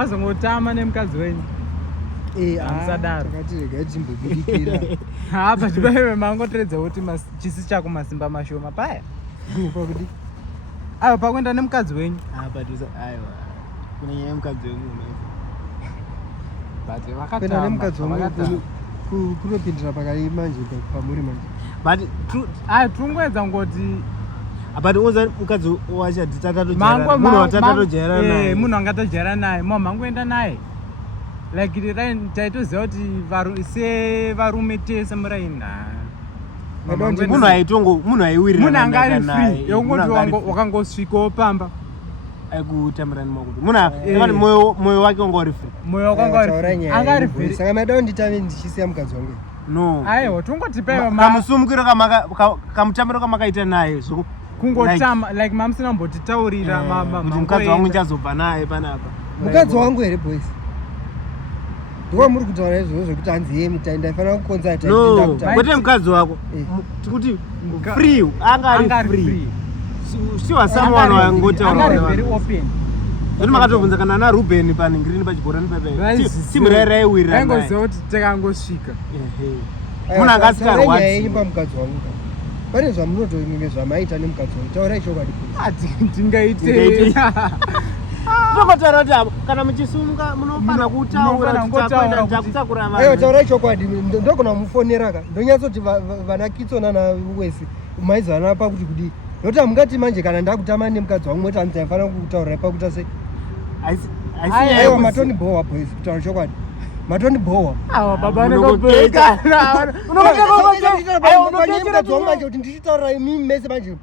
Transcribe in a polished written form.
azongotama nemukadzi wenyu Amsadaro takatiregai timbobudikira hapa tibaiwe mangoteredza kuti chisi chako masimba mashoma paya pakudi aiwa pakuenda nemukadzi wenyu aiwa kunyanya mukadzi wenyu but kuenda nemukadzi wangu kunopindira pakari manje pamuri manje but tungwedza ngoti but unza mukadzi wacha tatatojairana munhu angatojaira naye mangoenda naye like taitoziva kuti sevarume tese muraina munhu aiwirira munhu angari free yokungoti wakangosvikawo pamba aikutamirani makuti munhu moyo wake wanga uri free moyo wake angari free saka maida nditame ndichisiya mukadzi wangu no aiwa tongotipaiwa kamusumukiro kamutambiro kamakaita naye kungotama like mamusina mbotitaurira kuti mukadzi wangu ndichazobva naye panapa mukadzi wangu here boys ndiko muri kutaura izvozvo zvekuti hanzi ye mutaenda ifanira kukonza kwete mukadzi wako tikuti free anga ari free siwa someone wangotaura zvoti makatobvunza kana na Ruben paningirini pachiborani pepe timurairai wirira naye aingoziva kuti takangosvika munhu angasikaarwadzi yenyu pamukadzi wangu pane zvamunotonge zvamaita nemukadzi wangu taurai chokwadi tingaitei tokotaura kuti kana muchisunga munofanira kutaura takutakura aiwa taurai chokwadi ndogona mufonera ka ndonyatsoti vana kitsona nawesi maizana pakuti kudii nokuti hamungati manje kana ndakutama nemukadzi wangu moti hanzi aifanira kutaurirai pakuta sei aiwa matoni bowa boys kutaura chokwadi matoni bowa baba nekopeka mukadzi wangu manje kuti ndichitaurirai mimi mese manje